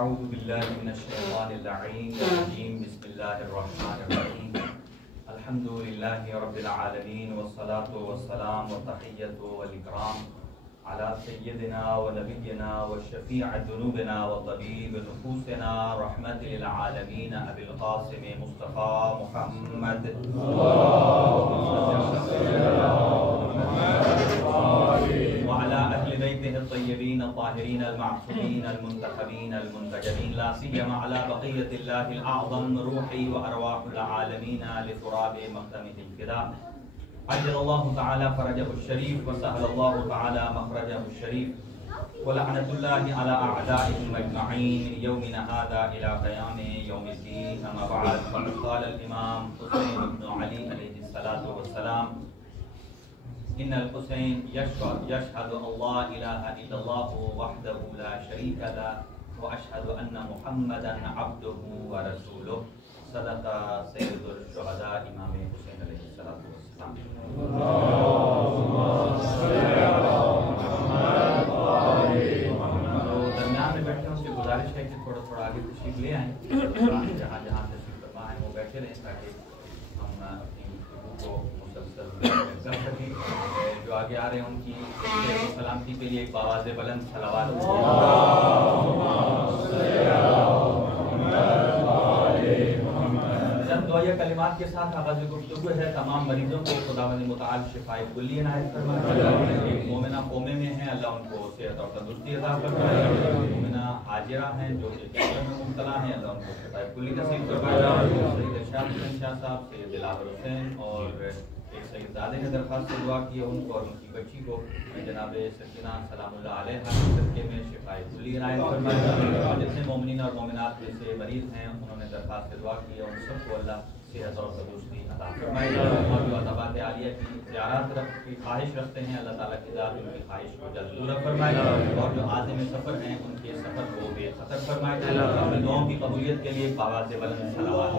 أعوذ بالله من الشيطان الرجيم بسم الله الرحمن الرحيم الحمد لله رب العالمين والصلاة والسلام والتحية والإكرام على سيدنا ونبينا وشفيع ذنوبنا وطبيب نفوسنا رحمة للعالمين أبي القاسم مصطفى محمد وعلى أهل بيته الطيبين الطاهرين المعصومين المنتخبين المنتجبين لا سيما على بقية الله الأعظم روحي وأرواح العالمين لتراب مقدمه الفداء عجل الله تعالى فرجه الشريف وسهل الله تعالى مخرجه الشريف ولعنة الله على أعدائهم أجمعين من يومنا هذا إلى قيام يوم الدين. أما بعد فقد قال الإمام حسين بن علي عليه الصلاة والسلام إن الحسين يشهد أن لا إله إلا الله وحده لا شريك له وأشهد أن محمدا عبده ورسوله. صدق سيد الشهداء امام حسین علیہ الصلوۃ والسلام. تو درمیان میں بیٹھے ان سے گزارش ہے کہ تھوڑا تھوڑا آگے تشریف لے آئیں، جہاں جہاں تشریف فرما ہے وہ بیٹھے رہیں تاکہ ہم اپنی گفتگو کو مسلسل کر سکیں. جو آگے آ رہے ہیں ان کی سلامتی کے لیے ایک بآواز بلند صلوات. دعائیہ کلمات کے ساتھ آغاز گفتگو ہے. تمام مریضوں کو خداوند متعال شفائے کلی عنایت فرمائے. ایک مومنہ قومے میں ہیں، اللہ ان کو صحت اور تندرستی عطا فرمائے. مومنہ حاجرہ ہیں جو کینسر میں مبتلا ہیں، اللہ ان کو شفائے کلی نصیب فرمائے. سید ارشاد حسین شاہ صاحب، سید دلاور حسین اور ایک سید زادے نے درخواست سے دعا کی ان کو اور ان کی بچی کو جناب سکینہ سلام اللہ علیہ کے صدقے میں شفائے کلی عنایت فرمائے. جتنے مومنین اور مومنات میں سے مریض ہیں انہوں نے درخواست سے دعا کی ان سب کو اللہ صحت اور تندرستی عطا فرمائے. اور جو عطابات عالیہ کی زیارت کی خواہش رکھتے ہیں اللہ تعالیٰ کی ذات ان کی خواہش کو جلد پورا فرمائے. اور جو عازم سفر ہیں ان کے سفر کو بے خطر فرمائے. اپنے دعاؤں کی قبولیت کے لیے بآواز بلند صلوات.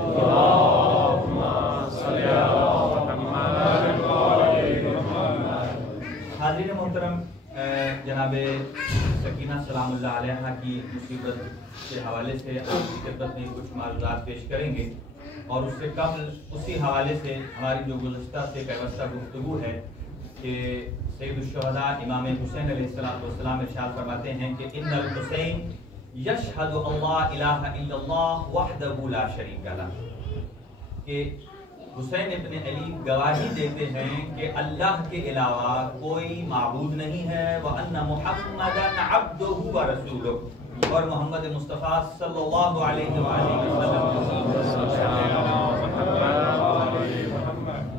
حاضرین محترم، جناب سکینہ سلام اللہ علیہ کی مصیبت کے حوالے سے آپ کی خدمت میں کچھ معلومات پیش کریں گے. اور اس سے قبل اسی حوالے سے ہماری جو گزشتہ سے پیوستہ گفتگو ہے کہ سید الشہداء امام حسین علیہ السلام ارشاد فرماتے ہیں کہ ان الحسین یشہد ان لا الہ الا اللہ وحدہ لا شریک لہ، کہ حسین ابن علی گواہی دیتے ہیں کہ اللہ کے علاوہ کوئی معبود نہیں ہے، وَأَنَّ مُحَمَّدًا عَبْدُهُ وَرَسُولُهُ، اور محمد مصطفیٰ صلی اللہ علیہ وآلہ وسلم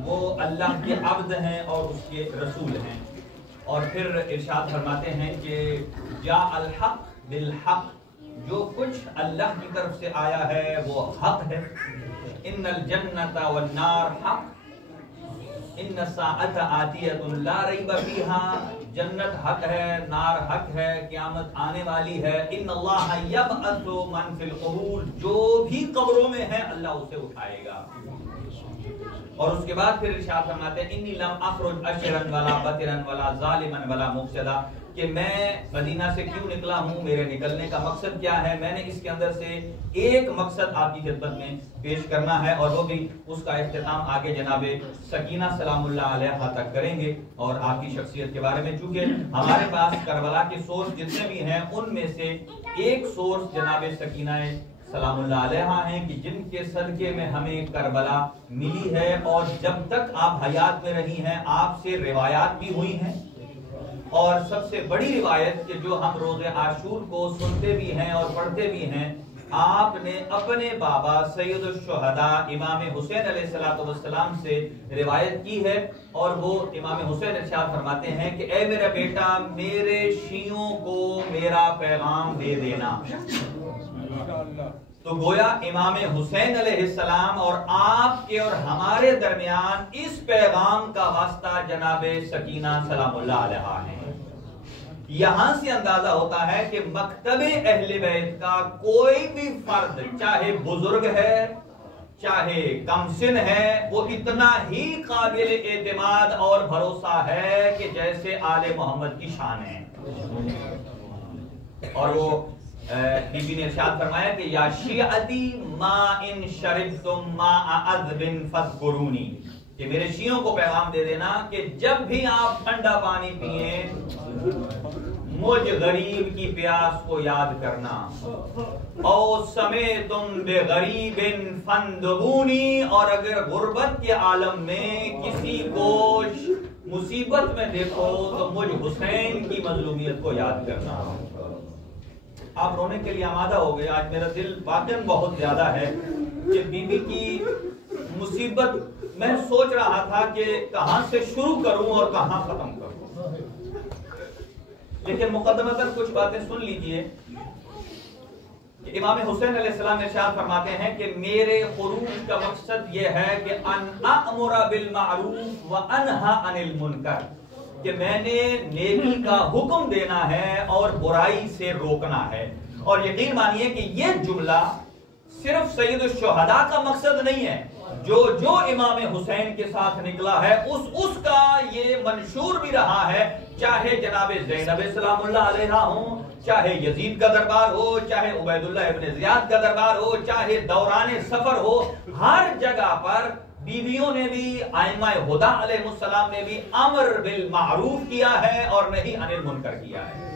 وہ اللہ کے عبد ہیں اور اس کے رسول ہیں. اور پھر ارشاد فرماتے ہیں کہ جاء الحق بالحق، جو کچھ اللہ کی طرف سے آیا ہے وہ حق ہے. ان الجنت والنار حق، ان الساعۃ آتیۃ لا ریب فیہا، جنت حق ہے، نار حق ہے، قیامت آنے والی ہے. ان اللہ یبعث من فی القبور، جو بھی قبروں میں ہے اللہ اسے اٹھائے گا. اور اس کے بعد پھر ارشاد فرماتے ہیں انی لم اخرج اشرا ولا بطرا ولا ظالما ولا مفسدا، کہ میں مدینہ سے کیوں نکلا ہوں، میرے نکلنے کا مقصد کیا ہے. میں نے اس کے اندر سے ایک مقصد آپ کی خدمت میں پیش کرنا ہے، اور وہ بھی اس کا اختتام آگے جناب سکینہ سلام اللہ علیہ تک کریں گے. اور آپ کی شخصیت کے بارے میں چونکہ ہمارے پاس کربلا کے سورس جتنے بھی ہیں ان میں سے ایک سورس جناب سکینہ سلام اللہ علیہ ہیں کہ جن کے صدقے میں ہمیں کربلا ملی ہے. اور جب تک آپ حیات میں رہی ہیں آپ سے روایات بھی ہوئی ہیں، اور سب سے بڑی روایت کہ جو ہم روز عاشور کو سنتے بھی ہیں اور پڑھتے بھی ہیں، آپ نے اپنے بابا سید الشہداء امام حسین علیہ السلام سے روایت کی ہے. اور وہ امام حسین ارشاد فرماتے ہیں کہ اے میرا بیٹا، میرے شیعوں کو میرا پیغام دے دینا. تو گویا امام حسین علیہ السلام اور آپ کے اور ہمارے درمیان اس پیغام کا واسطہ جناب سکینہ سلام اللہ علیہ ہے. یہاں سے اندازہ ہوتا ہے کہ مکتب اہل بیت کا کوئی بھی فرد، چاہے بزرگ ہے چاہے کم سن ہے، وہ اتنا ہی قابل اعتماد اور بھروسہ ہے کہ جیسے آل محمد کی شان ہے. اور وہ بیوی نے ارشاد فرمایا کہ یا شیعتی ما ان شربتم ماء عذب فاذکرونی، کہ میرے شیعوں کو پیغام دے دینا کہ جب بھی آپ ٹھنڈا پانی پئیں مجھ غریب کی پیاس کو یاد کرنا، او سمیتم بغریب فاندبونی، اور اگر غربت کے عالم میں کسی کو مصیبت میں دیکھو تو مجھ حسین کی مظلومیت کو یاد کرنا۔ آپ رونے کے لیے آمادہ ہو گئے۔ آج میرا دل واقعاً بہت زیادہ ہے کہ بی بی کی مصیبت میں سوچ رہا تھا کہ کہاں سے شروع کروں اور کہاں ختم کروں، لیکن مقدمتاً کچھ باتیں سن لیجئے کہ امام حسین علیہ السلام ارشاد فرماتے ہیں کہ میرے خروج کا مقصد یہ ہے کہ ان اامر بالمعروف وانہا عن المنکر، کہ میں نے نیکی کا حکم دینا ہے اور برائی سے روکنا ہے۔ اور یقین مانیے کہ یہ جملہ صرف سید الشہداء کا مقصد نہیں ہے، جو امام حسین کے ساتھ نکلا ہے اس کا یہ منشور بھی رہا ہے، چاہے جناب زینب سلام اللہ علیہا ہوں، چاہے یزید کا دربار ہو، چاہے عبید اللہ ابن زیاد کا دربار ہو، چاہے دوران سفر ہو، ہر جگہ پر بیویوں نے بھی، ائمہ ہدی علیہ السلام نے بھی امر بالمعروف کیا ہے اور نہیں عن المنکر کیا ہے۔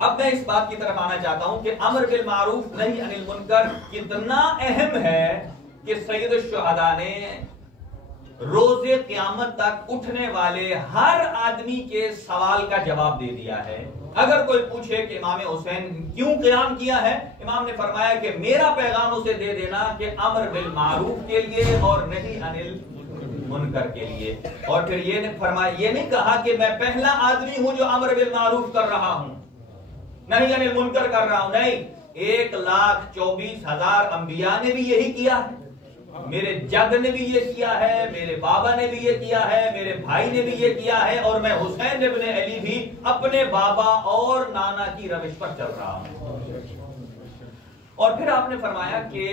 اب میں اس بات کی طرف آنا چاہتا ہوں کہ امر بالمعروف نہیں عن المنکر کتنا اہم ہے کہ سید الشہداء نے روز قیامت تک اٹھنے والے ہر آدمی کے سوال کا جواب دے دیا ہے۔ اگر کوئی پوچھے کہ امام حسین کیوں قیام کیا ہے، امام نے فرمایا کہ میرا پیغام اسے دے دینا کہ امر بالمعروف کے لیے اور نہیں عن المنکر کے لیے۔ اور پھر یہ نے فرمایا، یہ نہیں کہا کہ میں پہلا آدمی ہوں جو امر بالمعروف کر رہا ہوں، نہیں عن المنکر کر رہا ہوں، نہیں، 1,24,000 انبیاء نے بھی یہی کیا ہے، میرے جد نے بھی یہ کیا ہے، میرے بابا نے بھی یہ کیا ہے، میرے بھائی نے بھی یہ کیا ہے، اور میں حسین ابن علی بھی اپنے بابا اور نانا کی روش پر چل رہا ہوں۔ اور پھر آپ نے فرمایا کہ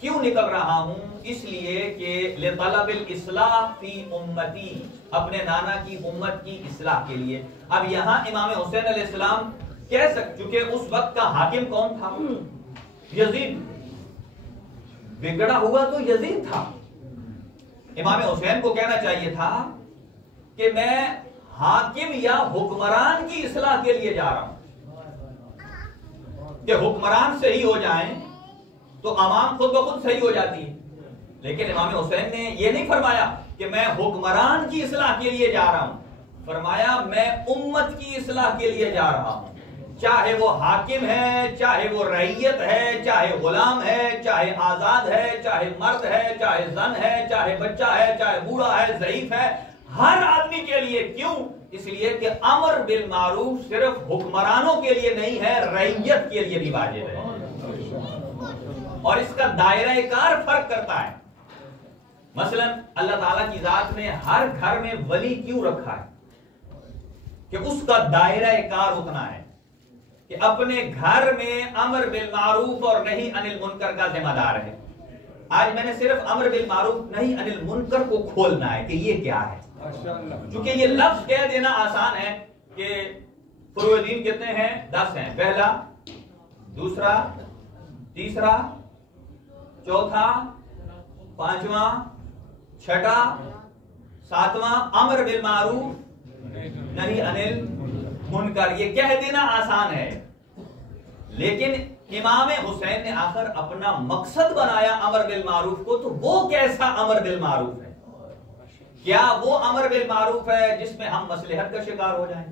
کیوں نکل رہا ہوں، اس لیے کہ لطلب الاصلاح فی امتی، اپنے نانا کی امت کی اصلاح کے لیے۔ اب یہاں امام حسین علیہ السلام کہہ سکتے، چونکہ اس وقت کا حاکم کون تھا؟ یزید، بگڑا ہوا تو یزید تھا۔ امام حسین کو کہنا چاہیے تھا کہ میں حاکم یا حکمران کی اصلاح کے لیے جا رہا ہوں، کہ حکمران صحیح ہو جائیں تو عوام خود بخود صحیح ہو جاتی ہے۔ لیکن امام حسین نے یہ نہیں فرمایا کہ میں حکمران کی اصلاح کے لیے جا رہا ہوں، فرمایا میں امت کی اصلاح کے لیے جا رہا ہوں، چاہے وہ حاکم ہے، چاہے وہ رعیت ہے، چاہے غلام ہے، چاہے آزاد ہے، چاہے مرد ہے، چاہے زن ہے، چاہے بچہ ہے، چاہے بوڑھا ہے، ضعیف ہے، ہر آدمی کے لیے۔ کیوں؟ اس لیے کہ امر بالمعروف صرف حکمرانوں کے لیے نہیں ہے، رعیت کے لیے بھی واجب ہے، اور اس کا دائرہ کار فرق کرتا ہے۔ مثلا اللہ تعالیٰ کی ذات نے ہر گھر میں ولی کیوں رکھا ہے؟ کہ اس کا دائرہ کار اتنا ہے کہ اپنے گھر میں امر بالمعروف اور نہیں عن المنکر کا ذمہ دار ہے۔ آج میں نے صرف امر بالمعروف نہیں عن المنکر کو کھولنا ہے کہ یہ کیا ہے، چونکہ یہ لفظ کہہ دینا آسان ہے کہ فروع دین کتنے ہیں؟ 10 ہیں، پہلا، دوسرا، تیسرا، چوتھا، پانچواں، چھٹا، ساتواں، امر بالمعروف نہیں عن المنکر۔ یہ کہہ دینا آسان ہے، لیکن امام حسین نے آخر اپنا مقصد بنایا امر بالمعروف کو، تو وہ کیسا امر بالمعروف ہے؟ کیا وہ امر بالمعروف ہے جس میں ہم مصلحت کا شکار ہو جائیں؟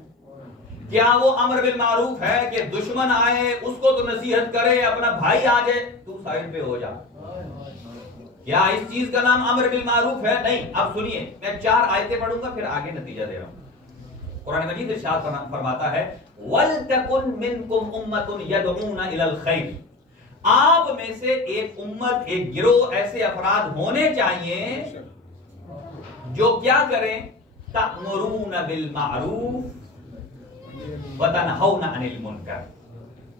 کیا وہ امر بالمعروف ہے کہ دشمن آئے اس کو تو نصیحت کرے، اپنا بھائی آ جائے تو سائڈ پہ ہو جا؟ کیا اس چیز کا نام امر بالمعروف ہے؟ نہیں۔ اب سنیے، میں 4 آیتیں پڑھوں گا، پھر آگے نتیجہ دے رہا ہوں۔ قرآن مجید ارشاد فرماتا ہے وَلْتَكُنْ مِنْكُمْ أُمَّةٌ يَدْعُونَ إِلَى الْخَيْرِ، آپ میں سے ایک امت، ایک گروہ ایسے افراد ہونے چاہیے جو کیا کریں؟ تَأْمُرُونَ بِالْمَعْرُوفِ وَتَنْهَوْنَ عَنِ الْمُنْكَرِ،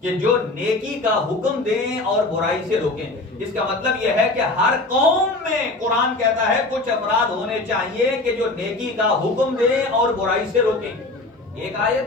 کہ جو نیکی کا حکم دیں اور برائی سے روکیں۔ اس کا مطلب یہ ہے کہ ہر قوم میں قرآن کہتا ہے کچھ افراد ہونے چاہیے کہ جو نیکی کا حکم دیں اور برائی سے روکیں۔ ایک آیت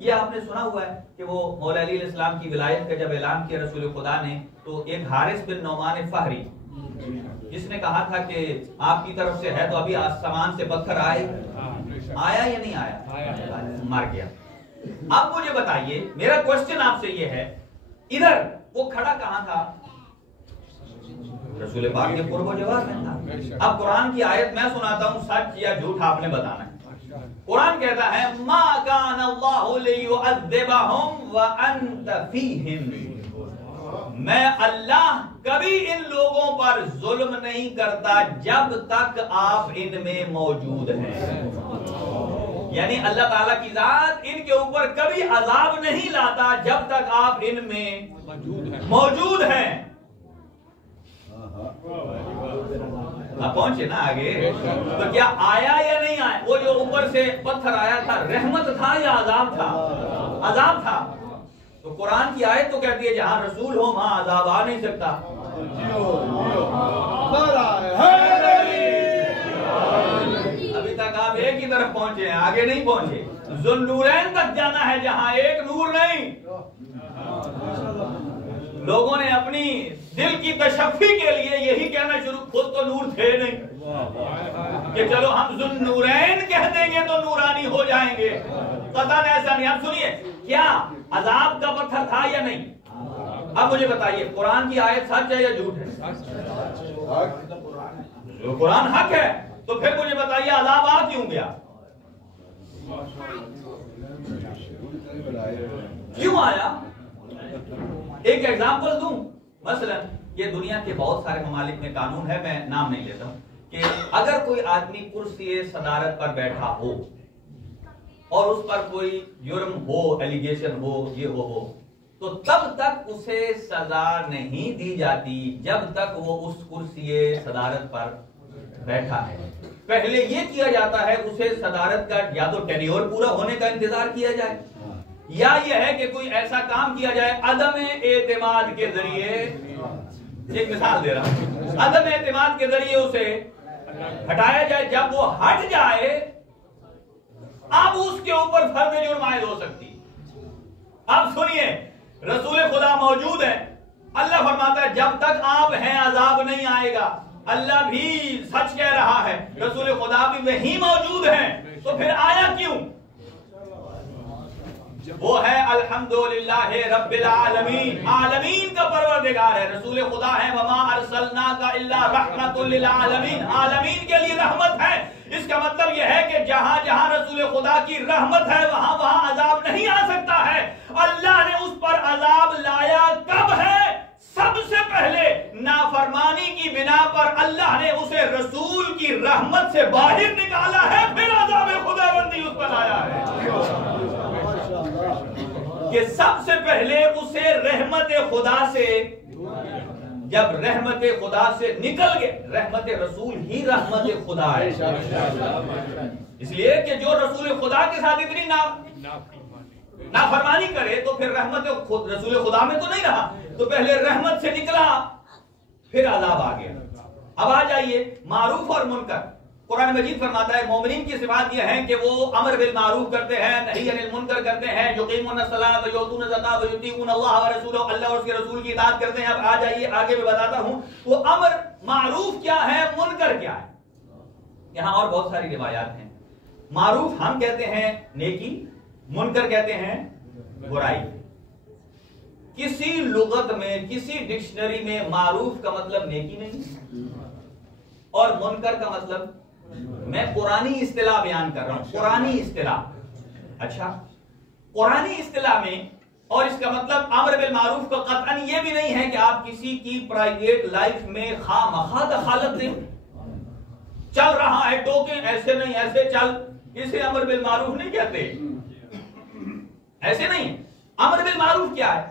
یہ آپ نے سنا ہوا ہے کہ وہ مولا علی علیہ السلام کی ولایت کا جب اعلان کیا رسول خدا نے تو ایک حارث بن نعمان فہری جس نے کہا تھا کہ آپ کی طرف سے ہے تو ابھی آسمان سے پتھر آیا یا نہیں آیا؟ مر گیا۔ اب مجھے بتائیے، میرا کوشچن آپ سے یہ ہے، ادھر وہ کھڑا کہاں تھا؟ رسول پاک کے قرب و جوار میں تھا۔ اب قرآن کی آیت میں سناتا ہوں، سچ یا جھوٹ آپ نے بتانا ہے۔ قرآن کہتا ہے ما کان اللہ لیعذبہم وانت فیہم، میں اللہ کبھی ان لوگوں پر ظلم نہیں کرتا جب تک آپ ان میں موجود ہیں۔ یعنی اللہ تعالیٰ کی ذات ان کے اوپر کبھی عذاب نہیں لاتا جب تک آپ ان میں موجود ہیں۔ آپ پہنچے نا آگے؟ تو کیا آیا یا نہیں آیا؟ وہ جو اوپر سے پتھر آیا تھا رحمت تھا یا عذاب تھا؟ عذاب تھا۔ تو قرآن کی آیت تو کہتی ہے جہاں رسول ہو وہاں عذاب آ نہیں سکتا۔ ابھی تک آپ ایک ہی طرف پہنچے ہیں، آگے نہیں پہنچے۔ ذوالنورین تک جانا ہے جہاں ایک نور نہیں۔ لوگوں نے اپنی دل کی تشفی کے لیے یہی کہنا شروع، خود تو نور تھے نہیں کہ چلو ہم ذوالنورین کہہ دیں گے تو نورانی ہو جائیں گے۔ قطعاً ایسا نہیں۔ اب سنیے، کیا عذاب کا پتھر تھا یا نہیں؟ اب مجھے بتائیے قرآن کی آیت سچ ہے یا جھوٹ ہے؟ جو قرآن حق ہے تو پھر مجھے بتائیے عذاب آ کیوں گیا؟ کیوں آیا؟ ایک ایگزامپل دوں، مثلا یہ دنیا کے بہت سارے ممالک میں قانون ہے، میں نام نہیں لیتا ہوں، کہ اگر کوئی آدمی کرسی صدارت پر بیٹھا ہو اور اس پر کوئی جرم ہو، ایلیگیشن ہو، یہ ہو تو تب تک اسے سزا نہیں دی جاتی جب تک وہ اس کرسی صدارت پر بیٹھا ہے۔ پہلے یہ کیا جاتا ہے اسے صدارت کا یا تو ٹینیور پورا ہونے کا انتظار کیا جائے، یا یہ ہے کہ کوئی ایسا کام کیا جائے عدم اعتماد کے ذریعے، ایک مثال دے رہا ہوں، عدم اعتماد کے ذریعے اسے ہٹایا جائے۔ جب وہ ہٹ جائے اب اس کے اوپر فرض جرم عائد ہو سکتی۔ اب سنیے، رسول خدا موجود ہے، اللہ فرماتا ہے جب تک آپ ہیں عذاب نہیں آئے گا۔ اللہ بھی سچ کہہ رہا ہے، رسول خدا بھی وہی موجود ہیں، تو پھر آیا کیوں؟ وہ ہے الحمدللہ رب العالمین، عالمین کا پروردگار ہے، رسول خدا ہے، وما ارسلناک الا رحمت للعالمین، عالمین کے لیے رحمت ہے۔ اس کا مطلب یہ ہے کہ جہاں جہاں رسول خدا کی رحمت ہے وہاں وہاں عذاب نہیں آ سکتا ہے۔ اللہ نے اس پر عذاب لایا کب ہے؟ سب سے پہلے نافرمانی کی بنا پر اللہ نے اسے رسول کی رحمت سے باہر نکالا ہے، پھر عذاب خداوندی اس پر آیا ہے کہ سب سے پہلے اسے رحمت خدا سے، جب رحمت خدا سے نکل گئے، رحمت رسول ہی رحمت خدا ہے، اس لیے کہ جو رسول خدا کے ساتھ اتنی نافرمانی کرے تو پھر رحمت رسول خدا میں تو نہیں رہا، تو پہلے رحمت سے نکلا پھر عذاب آ گیا۔ اب آ جائیے معروف اور منکر۔ قرآن مجید فرماتا ہے مومنین کی صفات یہ ہیں کہ وہ امر بالمعروف کرتے ہیں، نہی عن المنکر کرتے ہیں، یقیمون الصلاۃ ویؤتون الزکاۃ ویطیعون اللہ ورسولہ، اللہ اور اس کے رسول کی اطاعت کرتے ہیں۔ اب آ جائیے آگے میں بتاتا ہوں وہ امر معروف کیا ہے، منکر کیا ہے۔ یہاں اور بہت ساری روایات ہیں۔ معروف ہم کہتے ہیں نیکی، منکر کہتے ہیں برائی۔ کسی لغت میں، کسی ڈکشنری میں معروف کا مطلب نیکی نہیں اور منکر کا مطلب، میں قرآنی اصطلاح بیان کر رہا ہوں، قرآنی اصطلاح۔ اچھا، قرآنی اصطلاح میں، اور اس کا مطلب امر بالمعروف کا قطعاً یہ بھی نہیں ہے کہ آپ کسی کی پرائیویٹ لائف میں خواہ مخواہ دخالت دیں، چل رہا ہے ٹوکیں ایسے نہیں ایسے چل، اسے امر بالمعروف نہیں کہتے، ایسے نہیں۔ امر بالمعروف کیا ہے؟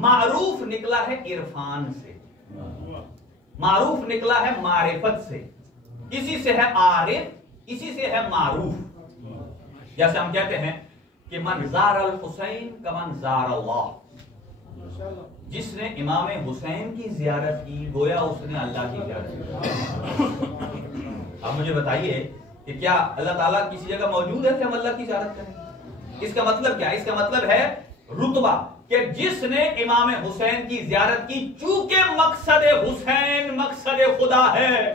معروف نکلا ہے عرفان سے، معروف نکلا ہے معرفت سے، اسی سے ہے عارف، اسی سے ہے معروف۔ جیسے ہم کہتے ہیں کہ من زار الحسین کمن زار اللہ، جس نے امام حسین کی زیارت کی گویا اس نے اللہ کی زیارت کی۔ اب مجھے بتائیے کہ کیا اللہ تعالیٰ کسی جگہ موجود ہے کہ ہم اللہ کی زیارت کریں؟ اس کا مطلب کیا ہے؟ اس کا مطلب ہے رتبہ، کہ جس نے امام حسین کی زیارت کی چونکہ مقصد حسین مقصد خدا ہے،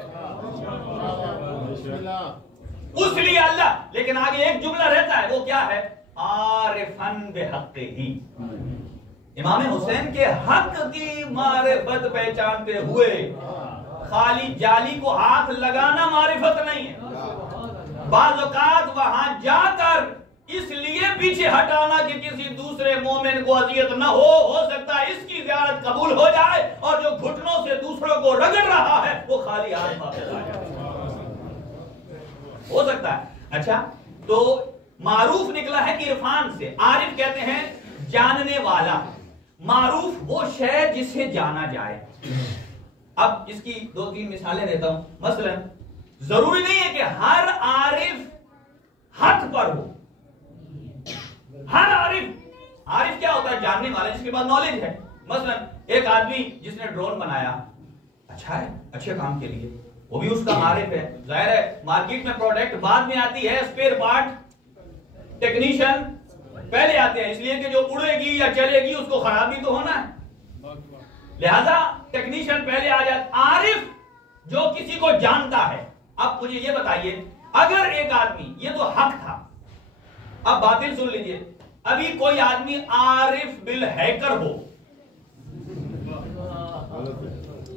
اس لیے اللہ. لیکن آگے ایک جملہ رہتا ہے، وہ کیا ہے؟ عارفاً بحقہ، امام حسین کے حق کی معرفت پہچانتے ہوئے. خالی جالی کو ہاتھ لگانا معرفت نہیں ہے، بعض اوقات وہاں جا کر اس لیے پیچھے ہٹانا کہ کسی دوسرے مومن کو اذیت نہ ہو سکتا ہے اس کی زیارت قبول ہو جائے، اور جو گھٹنوں سے دوسروں کو رگڑ رہا ہے وہ خالی ہاتھ واپس آ جائے، ہو سکتا ہے. اچھا، تو معروف نکلا ہے عرفان سے. عارف کہتے ہیں جاننے والا، معروف وہ شے جسے جانا جائے. اب اس کی 2-3 مثالیں دیتا ہوں. مثلا ضروری نہیں ہے کہ ہر عارف حق پر ہو. ہر عارف کیا ہوتا ہے؟ جاننے والا، جس کے پاس نالج ہے. مثلا ایک آدمی جس نے ڈرون بنایا، اچھا ہے، اچھے کام کے لیے، وہ بھی اس کا عارف ہے. ظاہر ہے مارکیٹ میں پروڈکٹ بعد میں آتی ہے، اسپیئر پارٹ ٹیکنیشین پہلے آتے ہیں، اس لیے کہ جو اڑے گی یا چلے گی اس کو خراب بھی تو ہونا ہے، لہذا ٹیکنیشین پہلے آ جاتا. عارف جو کسی کو جانتا ہے. اب مجھے یہ بتائیے، اگر ایک آدمی، یہ تو حق تھا، اب باطل سن لیجئے، ابھی کوئی آدمی عارف بالہیکر ہو،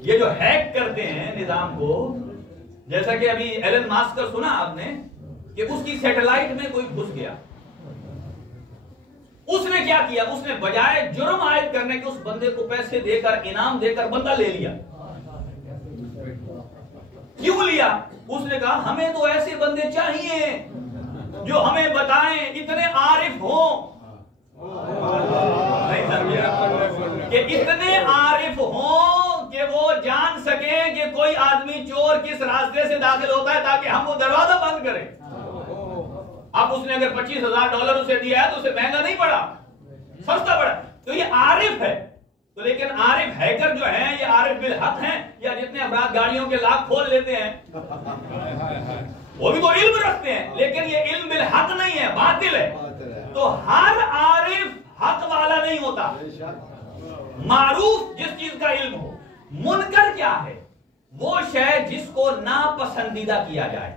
یہ جو ہیک کرتے ہیں نظام کو، جیسا کہ ابھی ایلن ماسک کا سنا آپ نے کہ اس کی سیٹلائٹ میں کوئی گھس گیا. اس نے کیا کیا؟ اس نے بجائے جرم عائد کرنے کے اس بندے کو پیسے دے کر، انعام دے کر بندہ لے لیا. کیوں لیا؟ اس نے کہا ہمیں تو ایسے بندے چاہیے جو ہمیں بتائیں، اتنے عارف ہوں، کہ اتنے عارف ہوں کہ وہ جان سکیں کہ کوئی آدمی چور کس راستے سے داخل ہوتا ہے تاکہ ہم وہ دروازہ بند کریں. اب اس نے اگر $25,000 اسے دیا ہے تو اسے مہنگا نہیں پڑا، سستا پڑا. تو یہ عارف ہے. تو لیکن عارف ہیکر جو ہیں، یہ عارف بالحق ہیں، یا جتنے افراد گاڑیوں کے لاک کھول لیتے ہیں وہ بھی تو علم رکھتے ہیں، لیکن یہ علم بالحق نہیں ہے، باطل ہے. تو ہر عارف حق والا نہیں ہوتا. معروف جس چیز کا علم ہو. منکر کیا ہے؟ وہ شے جس کو ناپسندیدہ کیا جائے.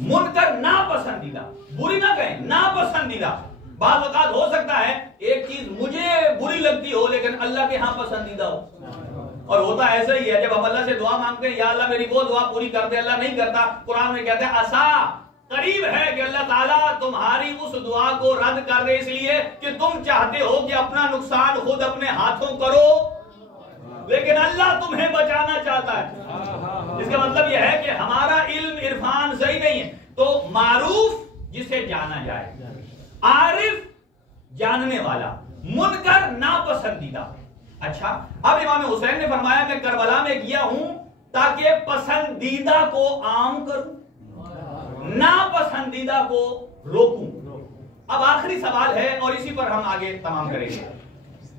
منکر ناپسندیدہ، بری نہ کہیں، ناپسندیدہ. بعض اوقات ہو سکتا ہے ایک چیز مجھے بری لگتی ہو لیکن اللہ کے ہاں پسندیدہ ہو. اور ہوتا ایسا ہی ہے، جب ہم اللہ سے دعا مانگتے ہیں یا اللہ میری وہ دعا پوری کر دے، اللہ نہیں کرتا. قرآن میں کہتے ہیں عسا، قریب ہے کہ اللہ تعالیٰ تمہاری اس دعا کو رد کر دے، اس لیے کہ تم چاہتے ہو کہ اپنا نقصان خود اپنے ہاتھوں کرو، لیکن اللہ تمہیں بچانا چاہتا ہے. اس کا مطلب یہ ہے کہ ہمارا علم عرفان صحیح نہیں ہے. تو معروف جسے جانا جائے، عارف جاننے والا، منکر ناپسندیدہ. اچھا، اب امام حسین نے فرمایا میں کربلا میں گیا ہوں تاکہ پسندیدہ کو عام کروں، ناپسندیدہ کو روکوں. اب آخری سوال ہے اور اسی پر ہم آگے تمام کریں گے.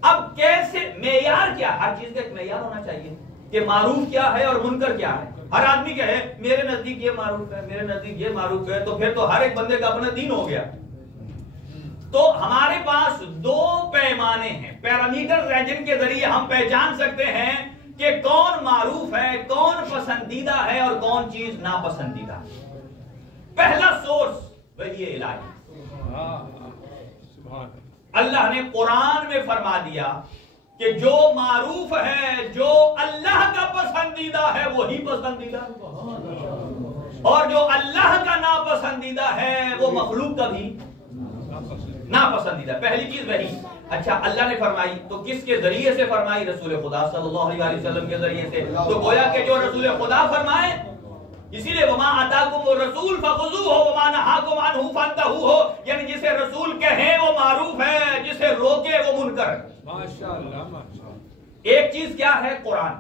اب کیسے، معیار کیا؟ ہر چیز کا ایک معیار ہونا چاہیے کہ معروف کیا ہے اور منکر کیا ہے. ہر آدمی کہے میرے نزدیک یہ معروف ہے، میرے نزدیک یہ معروف ہے، تو پھر تو ہر ایک بندے کا اپنا دین ہو گیا. تو ہمارے پاس 2 پیمانے ہیں، پیرامیٹر ہیں، جن کے ذریعے ہم پہچان سکتے ہیں کہ کون معروف ہے، کون پسندیدہ ہے اور کون چیز ناپسندیدہ. پہلا سورس وحی الہی. اللہ نے قرآن میں فرما دیا کہ جو معروف ہے، جو اللہ کا پسندیدہ ہے وہی پسندیدہ، اور جو اللہ کا ناپسندیدہ ہے وہ مخلوق کا بھی ناپسندیدہ. پہلی چیز وہی. اچھا، اللہ نے فرمائی تو کس کے ذریعے سے فرمائی؟ رسول خدا صلی اللہ علیہ وسلم کے ذریعے سے. تو گویا کہ جو رسول خدا فرمائے، اسی لیے وما آتاکم الرسول فخذوہ وما نہاکم عنہ فانتہوا ہو، یعنی جسے رسول کہیں وہ معروف ہے، جسے روکے وہ منکر ہے. ماشاءاللہ. ایک چیز کیا ہے؟ قرآن.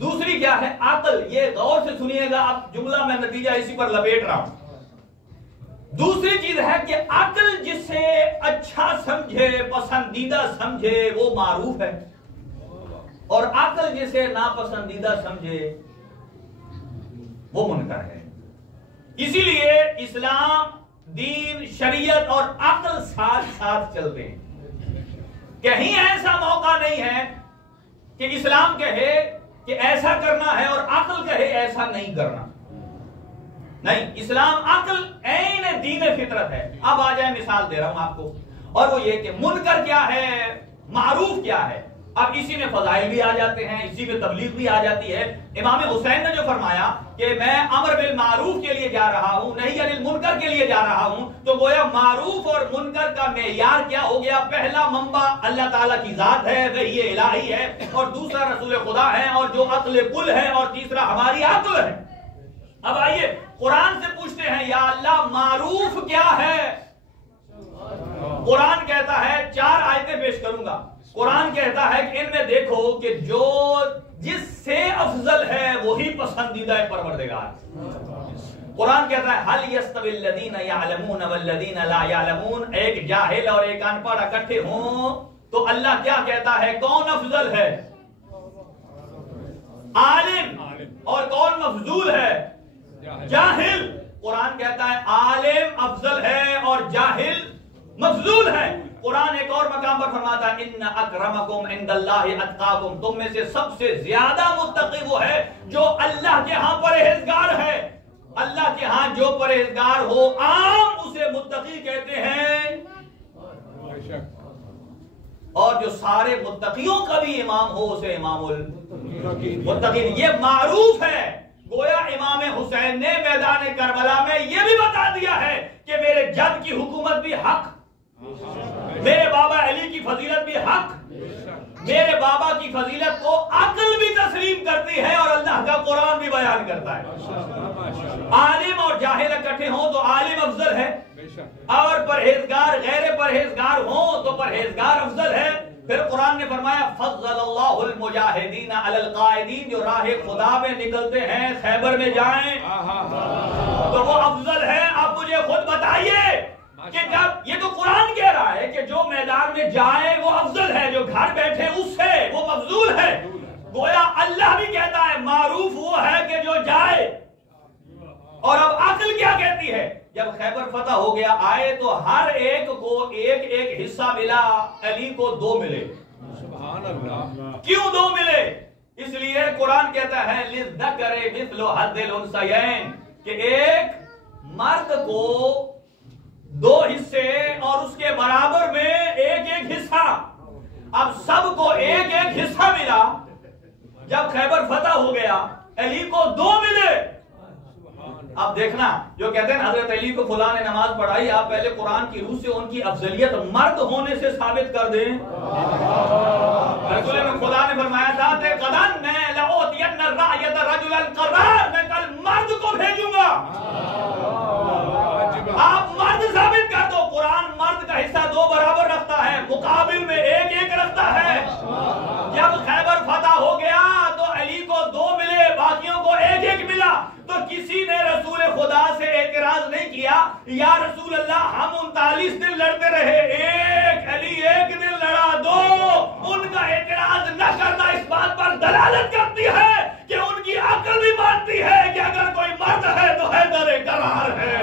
دوسری کیا ہے؟ عقل. یہ غور سے سنیے گا، اب جملہ میں نتیجہ اسی پر لپیٹ رہا ہوں. دوسری چیز ہے کہ عقل جسے اچھا سمجھے، پسندیدہ سمجھے وہ معروف ہے، اور عقل جسے ناپسندیدہ سمجھے وہ منکر ہے. اسی لیے اسلام دین، شریعت اور عقل ساتھ ساتھ چلتے ہیں. کہیں ایسا موقع نہیں ہے کہ اسلام کہے کہ ایسا کرنا ہے اور عقل کہے ایسا نہیں کرنا. نہیں، اسلام عقل عین دین فطرت ہے. اب آ جائے، مثال دے رہا ہوں آپ کو، اور وہ یہ کہ منکر کیا ہے، معروف کیا ہے. اب اسی میں فضائل بھی آ جاتے ہیں، اسی میں تبلیغ بھی آ جاتی ہے. امام حسین نے جو فرمایا کہ میں امر بالمعروف کے لیے جا رہا ہوں، نہیں عن المنکر کے لیے جا رہا ہوں، تو گویا معروف اور منکر کا معیار کیا ہو گیا؟ پہلا منبع اللہ تعالیٰ کی ذات ہے، وحی الہی ہے، اور دوسرا رسول خدا ہے، اور جو عقل کل ہے، اور تیسرا ہماری عقل ہے. اب آئیے قرآن سے پوچھتے ہیں، یا اللہ معروف کیا ہے؟ قرآن کہتا ہے، 4 آیتیں پیش کروں گا. قرآن کہتا ہے کہ ان میں دیکھو کہ جو جس سے افضل ہے وہی پسندیدہ پروردگار. قرآن کہتا ہے هل يستوي الذين يعلمون والذين لا يعلمون. ایک جاہل اور ایک ان پڑھ اکٹھے ہوں تو اللہ کیا کہتا ہے؟ کون افضل ہے؟ عالم. اور کون مفضول ہے؟ جاہل. قرآن کہتا ہے عالم افضل ہے اور جاہل مفضول ہے. قرآن ایک اور مقام پر فرماتا ہے ان اکرمکم عند اللہ اتقاکم. تم میں سے سب سے زیادہ متقی وہ ہے جو اللہ کے ہاں پرہیزگار ہے. اللہ کے ہاں جو پرہیزگار ہو عام اسے متقی کہتے ہیں. اور جو سارے متقیوں کا بھی امام ہو اسے امام المتقین. یہ معروف ہے. گویا امام حسین نے میدان کربلا میں یہ بھی بتا دیا ہے کہ میرے جد کی حکومت بھی حق، میرے بابا علی کی فضیلت بھی حق، میرے بابا کی فضیلت کو عقل بھی تسلیم کرتی ہے اور اللہ کا قرآن بھی بیان کرتا ہے. عالم اور جاہل اکٹھے ہوں تو عالم افضل ہے، اور پرہیزگار غیر پرہیزگار ہوں تو پرہیزگار افضل ہے. پھر قرآن نے فرمایا فضل اللہ المجاہدین علی القائدین. جو راہ خدا میں نکلتے ہیں، خیبر میں جائیں تو وہ افضل ہے. اب مجھے خود بتائیے کہ جب یہ تو قرآن کہہ رہا ہے کہ جو میدان میں جائے وہ افضل ہے، جو گھر بیٹھے اس سے وہ مفضول ہے. گویا اللہ بھی کہتا ہے معروف وہ ہے کہ جو جائے. اور اب عقل کیا کہتی ہے؟ جب خیبر فتح ہو گیا، آئے تو ہر ایک کو ایک ایک حصہ ملا. علی کو 2 ملے. سبحان اللہ. کیوں 2 ملے؟ اس لیے قرآن کہتا ہے للذکر مثل حظ الانثیین، کہ ایک مرد کو 2 حصے اور اس کے برابر میں ایک ایک حصہ. اب سب کو ایک ایک حصہ ملا. جب خیبر فتح ہو گیا علی کو 2 ملے. اب دیکھنا جو کہتے ہیں حضرت علی کو فلاں نے نماز پڑھائی، آپ پہلے قرآن کی روح سے ان کی افضلیت مرد ہونے سے ثابت کر دیں. رسول خدا نے فرمایا تھا کہ قدن میں لأوتین الرعیت رجل القرار، میں کل مرد کو بھیجوں گا. آپ مرد ثابت کر دو. قرآن مرد کا حصہ 2 برابر رکھتا ہے، مقابل میں ایک ایک رکھتا ہے. جب خیبر فتح ہو گیا تو علی کو 2 ملے، باقیوں کو ایک ایک ملا. تو کسی نے رسول خدا سے اعتراض نہیں کیا یا رسول اللہ ہم 39 دن لڑتے رہے، ایک علی 1 دن لڑا 2. ان کا اعتراض نہ کرنا اس بات پر دلالت کرتی ہے کہ ان کی عقل بھی مانتی ہے کہ اگر کوئی مرد ہے تو حیدر کرار ہے.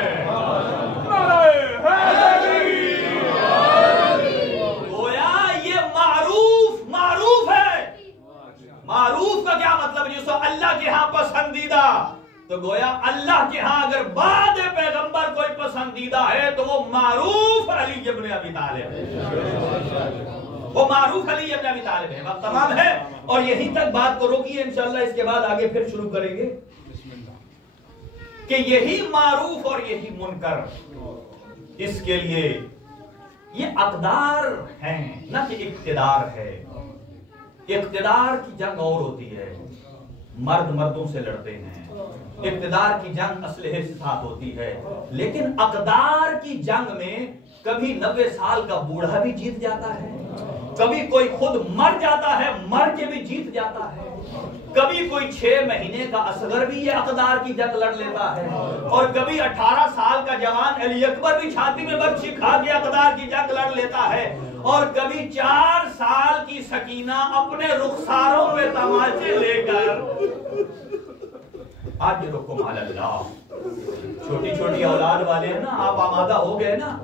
گویا یہ معروف ہے. معروف کا کیا مطلب؟ جس کو اللہ کے ہاں پسندیدہ. تو گویا اللہ کے ہاں اگر بعد پیغمبر کوئی پسندیدہ ہے تو وہ معروف علی ابن ابی طالب ہے. وہ معروف علی ابن ابی طالب ہے. وقت تمام ہے اور یہیں تک بات کو روکیے، انشاءاللہ اس کے بعد آگے پھر شروع کریں گے کہ یہی معروف اور یہی منکر، اس کے لیے یہ اقدار ہیں نہ کہ اقتدار ہے. اقتدار کی جنگ اور ہوتی ہے، مرد مردوں سے لڑتے ہیں. اقتدار کی جنگ اسلحے سے ساتھ ہوتی ہے. لیکن اقدار کی جنگ میں کبھی 90 سال کا بوڑھا بھی جیت جاتا ہے، کبھی کوئی خود مر جاتا ہے، مر کے بھی جیت جاتا ہے، کبھی کوئی 6 مہینے کا اصغر بھی یہ اقدار کی جنگ لڑ لیتا ہے، اور کبھی 18 سال کا جوان علی اکبر بھی چھاتی میں برچھی کھا کے اقدار کی جنگ لڑ لیتا ہے، اور کبھی 4 سال کی سکینہ اپنے رخساروں میں تماچے لے کر اجرکم علی اللہ چھوٹی چھوٹی اولاد والے ہیں نا، آپ آمادہ ہو گئے نا.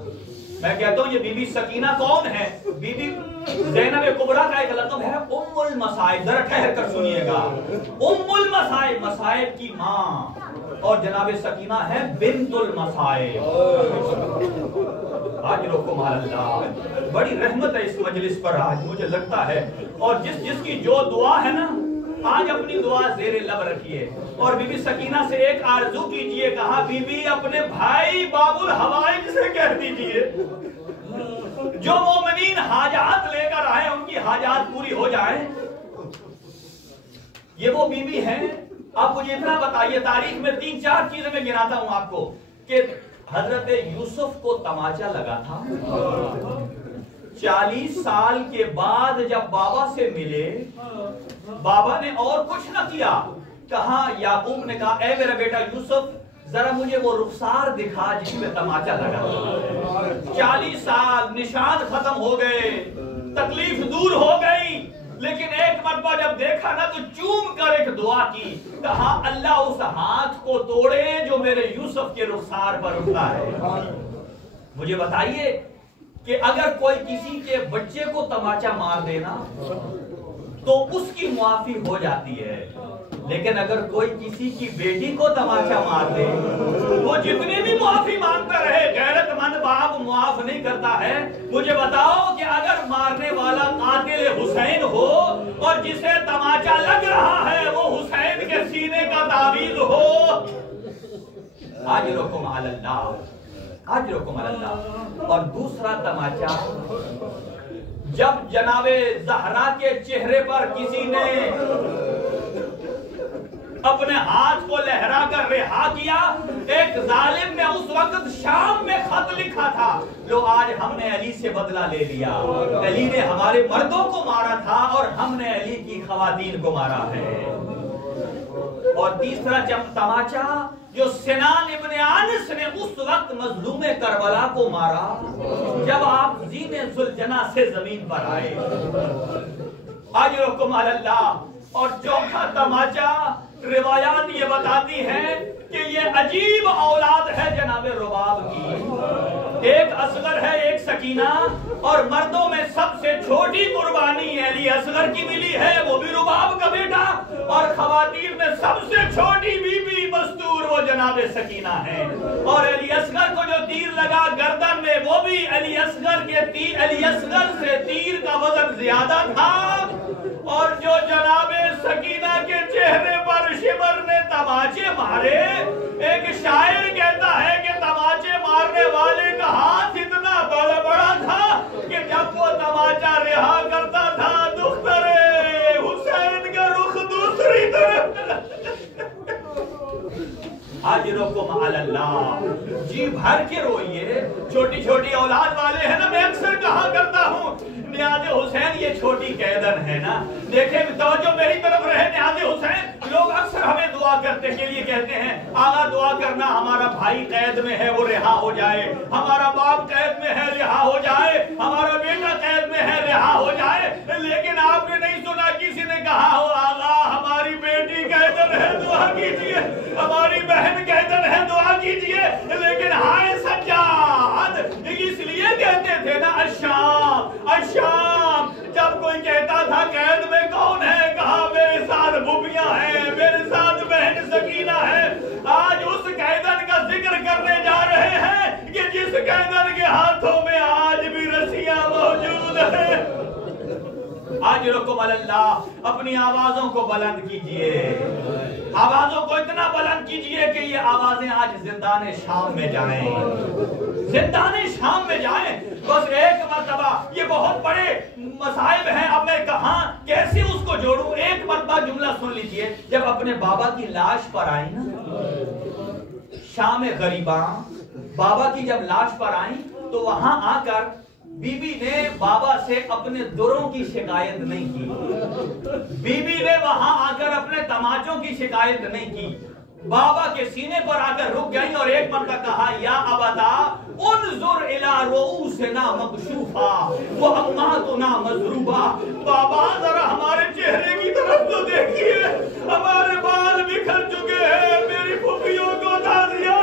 میں کہتا ہوں یہ بی بی سکینہ کون ہے؟ بی بی زینب کبریٰ کا ایک لقب ہے ام المصائب. ذرا ٹھہر کر سنیے گا. ام المصائب، مصائب کی ماں. اور جناب سکینہ ہے بنت المصائب. آج رکو مال اللہ، بڑی رحمت ہے اس مجلس پر آج مجھے لگتا ہے. اور جس کی جو دعا ہے نا، آج اپنی دعا زیر لب رکھیے. اور بی بی سکینہ سے ایک آرزو کیجئے. کہا بی بی اپنے بھائی باب الحوائج سے کہہ دیجئے جو مومنین حاجات لے کر آئے ان کی حاجات پوری ہو جائیں. یہ وہ بی بی ہیں. آپ مجھے اتنا بتائیے، تاریخ میں 3-4 چیزیں میں گناتا ہوں آپ کو، کہ حضرت یوسف کو تماچا لگا تھا. 40 سال کے بعد جب بابا سے ملے، بابا نے اور کچھ نہ کیا. کہا، یعقوب نے کہا اے میرا بیٹا یوسف ذرا مجھے وہ رخسار دکھا جس میں تماچا لگا. 40 سال نشان ختم ہو گئے، تکلیف دور ہو گئی، لیکن ایک مرتبہ جب دیکھا نا تو چوم کر ایک دعا کی. کہا اللہ اس ہاتھ کو توڑے جو میرے یوسف کے رخسار پر اٹھا ہے. مجھے بتائیے کہ اگر کوئی کسی کے بچے کو تماچا مار دینا تو اس کی معافی ہو جاتی ہے، لیکن اگر کوئی کسی کی بیٹی کو تماچا مار دے، وہ جتنی بھی معافی مانگتا رہے غیرت مند باپ معاف نہیں کرتا ہے. مجھے بتاؤ کہ اگر مارنے والا قاتل حسین ہو اور جسے تماچا لگ رہا ہے وہ حسین کے سینے کا تعویذ ہو، اجرکم علی اللہ، اجرکم علی اللہ. اور دوسرا تماچا جب جناب زہرا کے چہرے پر کسی نے اپنے ہاتھ کو لہرا کر رہا کیا. ایک ظالم نے اس وقت شام میں خط لکھا تھا، لو آج ہم نے علی سے بدلہ لے لیا. علی نے ہمارے مردوں کو مارا تھا اور ہم نے علی کی خواتین کو مارا ہے. اور تیسرا تماچا جو سنان ابن انس نے اس وقت مظلوم کربلا کو مارا جب آپ زین ذوالجناح سے زمین پر آئے. اجرکم علی اللہ. اور چوتھا تماچا روایات یہ بتاتی ہیں کہ یہ عجیب اولاد ہے جناب رباب کی. ایک اصغر ہے ایک سکینہ، اور مردوں میں سب سے چھوٹی قربانی علی اصغر کی ملی ہے، وہ بھی رباب کا بیٹا. اور خواتین میں سب سے چھوٹی بی بی مستور وہ جناب سکینہ ہے. اور علی اصغر کو جو تیر لگا گردن میں وہ بھی علی اصغر سے تیر کا وزن زیادہ تھا. اور جو جناب سکینہ کے چہرے پر شمر نے تماچے مارے، ایک شاعر کہتا ہے کہ تماچے مارنے والے کا ہاتھ اتنا بڑا تھا کہ جب وہ تماچا رہا کرتا تھا دختر حسین کا رخ دوسری طرف. اجرکم علی اللہ. جی بھر کے روئیے. چھوٹی چھوٹی اولاد والے ہیں نا، میں اکثر کہا کرتا ہوں نیاز حسین یہ چھوٹی قیدن ہے نا. دیکھیں توجہ میری طرف رہے. نیاز حسین لوگ اکثر ہمیں دعا کرتے کے لیے کہتے ہیں آقا دعا کرنا ہمارا بھائی قید میں ہے وہ رہا ہو جائے، ہمارا باپ قید میں ہے رہا ہو جائے، ہمارا بیٹا قید میں ہے رہا ہو جائے. لیکن آپ نے نہیں سنا کسی نے کہا ہو آقا ہماری بیٹی قیدن ہے دعا کیجئے، ہماری بہن قیدن ہے دعا کیجئے. لیکن ہائے سجاد اس لیے کہتے تھے نا الشام الشام. جب کوئی کہتا تھا قید میں کون ہے، کہا میرے ساتھ بھوپیاں ہیں، میرے ساتھ بہن سکینہ ہے. آج اس قیدن کا ذکر کرنے جا رہے ہیں کہ جس قیدن کے ہاتھوں میں آج بھی رسیاں موجود ہیں. اجرکم علی اللہ. اپنی آوازوں کو بلند کیجئے، آوازوں کو اتنا بلند کیجئے کہ یہ آوازیں آج زندان شام میں جائیں، زندان شام میں جائیں. بس ایک مرتبہ یہ بہت بڑے مصائب ہیں، اب میں کہاں کیسے اس کو جوڑوں. ایک مرتبہ جملہ سن لیجئے. جب اپنے بابا کی لاش پر آئی نا شام غریباں، بابا کی جب لاش پر آئی تو وہاں آ کر بی بی نے بابا سے اپنے دروں کی شکایت نہیں کی، بی بی نے وہاں آ کر اپنے تماچوں کی شکایت نہیں کی. بابا کے سینے پر آ کر رک گئی اور ایک مرتبہ کہا یا ابدا انظر الی رؤوسنا مکشوفا واماتنا مضروبا. بابا ذرا ہمارے چہرے کی طرف تو دیکھیے، ہمارے بال بکھر چکے ہیں، میری پھوپھیوں کو تعزیہ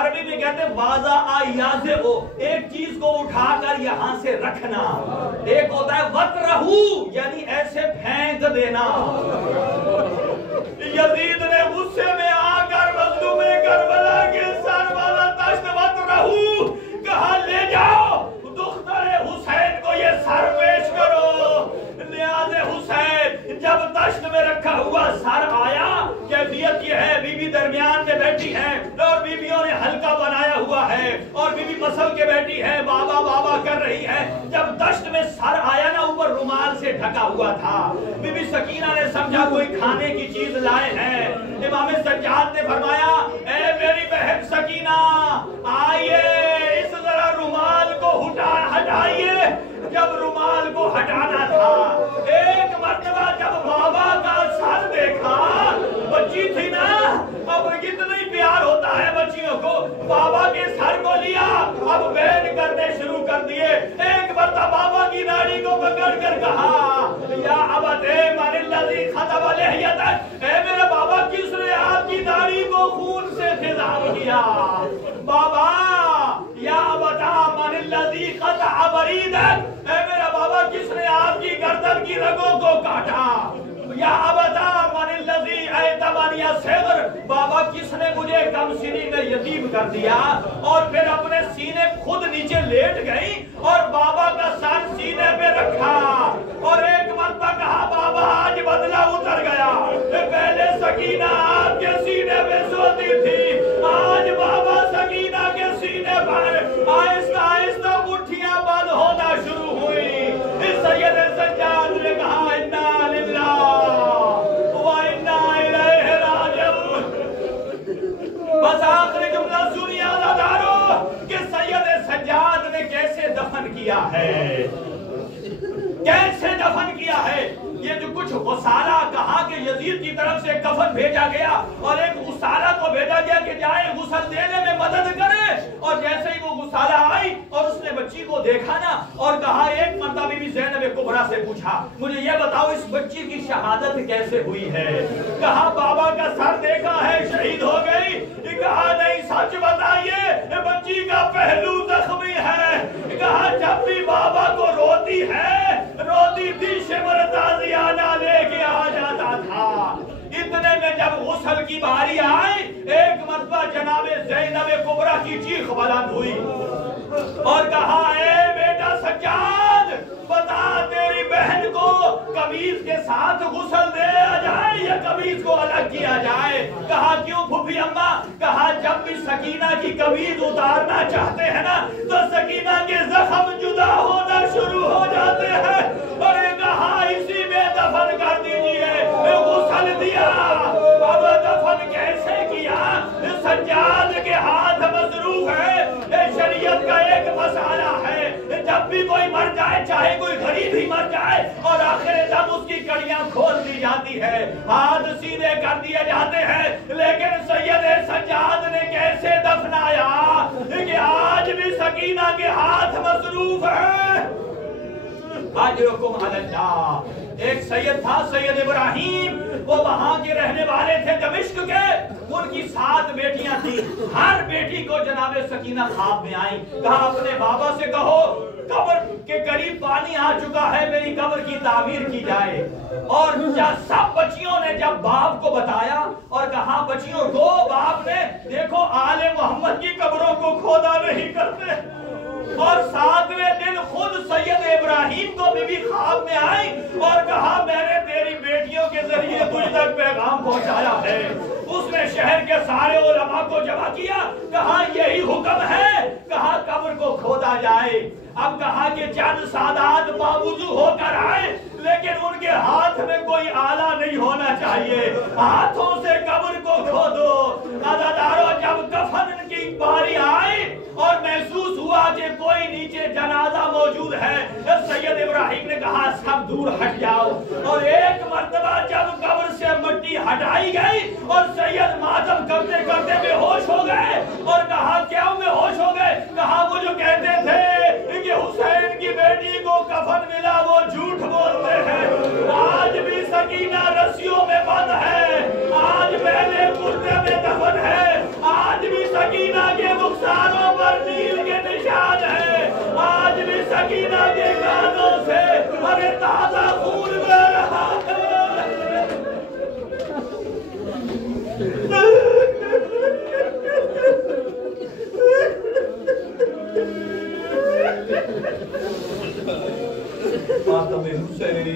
عربی میں کہتے ہیں واضح آیازے ہو، ایک چیز کو اٹھا کر یہاں سے رکھنا، ایک ہوتا ہے وَتْرَہُ یعنی ایسے پھینک دینا۔ یزید نے غصے میں آ کر مظلوم کربلا کے سر والا تشت وَتْرَہُ کہا لے جاؤ دختر حسین کو یہ سر پیش کرو۔ نیاز حسین جب تشت میں رکھا ہوا سر آیا، کیفیت یہ ہے بی بی درمیان میں بیٹھی ہے اور بیویوں نے حلقہ بنایا ہوا ہے اور بی بی مسل کے بیٹھی ہے، بابا بابا کر رہی ہے۔ جب تشت میں سر آیا نا، اوپر رومال سے ڈھکا ہوا تھا، بی بی سکینہ نے سمجھا کوئی کھانے کی چیز لائے ہیں۔ امام سجاد نے فرمایا اے میری بہن سکینہ آئیے اس ذرا رومال کو ہٹائیے۔ جب رومال کو ہٹانا تھا، ایک مرتبہ جب بابا کا سر دیکھا، بچی تھی نا، اب کتنا ہی پیار ہوتا ہے بچیوں کو، بابا کے سر کو لیا، اب بین کرنے شروع کر دیے۔ ایک مرتبہ بابا کی داڑھی کو پکڑ کر کہا یا ابت من الذی خطب لحیتک، اے میرے بابا کس نے آپ کی داڑھی کو خون سے خضاب کیا؟ بابا یا ابتا من الذی قطع بریدک، اے میرا بابا کس نے آپ کی گردن کی رگوں کو کاٹا؟ یا ابتا من الذی ایتمنی صغر، بابا کس نے مجھے کم سنی میں یتیم کر دیا؟ اور پھر اپنے سینے خود نیچے لیٹ گئی اور بابا کا سر سینے پہ رکھا اور ایک مرتبہ کہا بابا آج بدلہ اتر گیا، پہلے سکینہ آپ کے سینے پہ سوتی تھی، آج بابا سکینہ کے سینے پر آہستہ آہستہ مٹھیاں بند ہونا شروع ہوئی۔ سید سجاد نے کہا انا للہ وَإِنَّا إِلَيْهِ رَاجِعُونَ۔ بس آخری جملہ سنیے عزادارو کہ سید سجاد نے کیسے دفن کیا ہے، کیسے دفن کیا ہے۔ یہ جو کچھ غسالہ کہا کہ یزید کی طرف سے کفن بھیجا گیا اور ایک غسالہ کو بھیجا گیا کہ جائے غسل دینے میں مدد کرے، اور جیسے ہی وہ غسالہ آئی اور اس نے بچی کو دیکھا نا اور کہا، ایک مرتبہ بی بی زینب کبریٰ سے پوچھا مجھے یہ بتاؤ اس بچی کی شہادت کیسے ہوئی ہے؟ کہا بابا کا سر دیکھا ہے شہید ہو گئی۔ کہا نہیں سچ بتائیے بچی کا پہلو زخمی ہے۔ کہا جب بھی بابا کو روتی تھی شمر تازیانہ لے کے آ جاتا تھا۔ اتنے میں جب غسل کی باری آئی، ایک مرتبہ جناب زینب کبریٰ کی چیخ بلند ہوئی اور کہا اے بیٹا سجاد بتا تیری بہن کو قمیض کے ساتھ غسل دیا جائے یا قمیض کو الگ کیا جائے؟ کہا کیوں پھوپھی اماں؟ کہا جب بھی سکینہ کی قمیض اتارنا چاہتے ہیں نا تو سکینہ کے زخم جدا ہونا شروع ہو جاتے ہیں، اور کہا اسی میں دفن کر دیجئے۔ غسل دیا، اب دفن کیسے کیا؟ سجاد کے ہاتھ مصروف ہے، شریعت کا ایک مسئلہ ہے، جب بھی کوئی مر جائے چاہے کوئی غریب ہی مر جائے اور آخر دم اس کی کڑیاں کھول دی جاتی ہے، ہاتھ سیدھے کر دیے جاتے ہیں، لیکن سید سجاد نے کیسے دفنایا کہ آج بھی سکینہ کے ہاتھ مصروف ہیں۔ اجرکم علی اللہ۔ ایک سید تھا سید ابراہیم، وہ وہاں کے رہنے والے تھے دمشق کے، ان کی 7 بیٹیاں تھیں، ہر بیٹی کو جناب سکینہ خواب میں آئی، کہا اپنے بابا سے کہو قبر کے قریب پانی آ چکا ہے، میری قبر کی تعمیر کی جائے۔ اور سب بچیوں نے جب باپ کو بتایا اور کہا بچیوں کو باپ نے دیکھو آل محمد کی قبروں کو کھودا نہیں کرتے، اور 7ویں دن خود سید ابراہیم کو بھی خواب میں آئی اور کہا میں نے تیری بیٹیوں کے ذریعے تجھ تک پیغام پہنچایا ہے۔ اس نے شہر کے سارے علماء کو جمع کیا، کہا یہی حکم ہے، کہا قبر کو کھودا جائے۔ اب کہا کہ چند سادات باوضو ہو کر آئے، لیکن ان کے ہاتھ میں کوئی آلہ نہیں ہونا چاہیے، ہاتھوں سے قبر کو کھودو۔ عزادارو جب کفن کی باری آئی اور محسوس ہوا کہ کوئی نیچے جنازہ موجود ہے، سید ابراہیم نے کہا سب دور ہٹ جاؤ، اور ایک مرتبہ جب قبر سے مٹی ہٹائی گئی اور سید ماتم کرتے کرتے بے ہوش ہو گئے، اور کہا کیا بے ہوش ہو گئے؟ کہا وہ جو کہتے تھے کہ حسین کی بیٹی کو کفن ملا وہ جھوٹ بولتے ہیں، آج بھی سکینہ رسیوں میں بند ہے، آج میلے مردے میں دفن ہے، آج بھی سکینہ کے سکینہ کے گانوں سے ارے تازہ خون بہ رہا ہے. ماتم حسین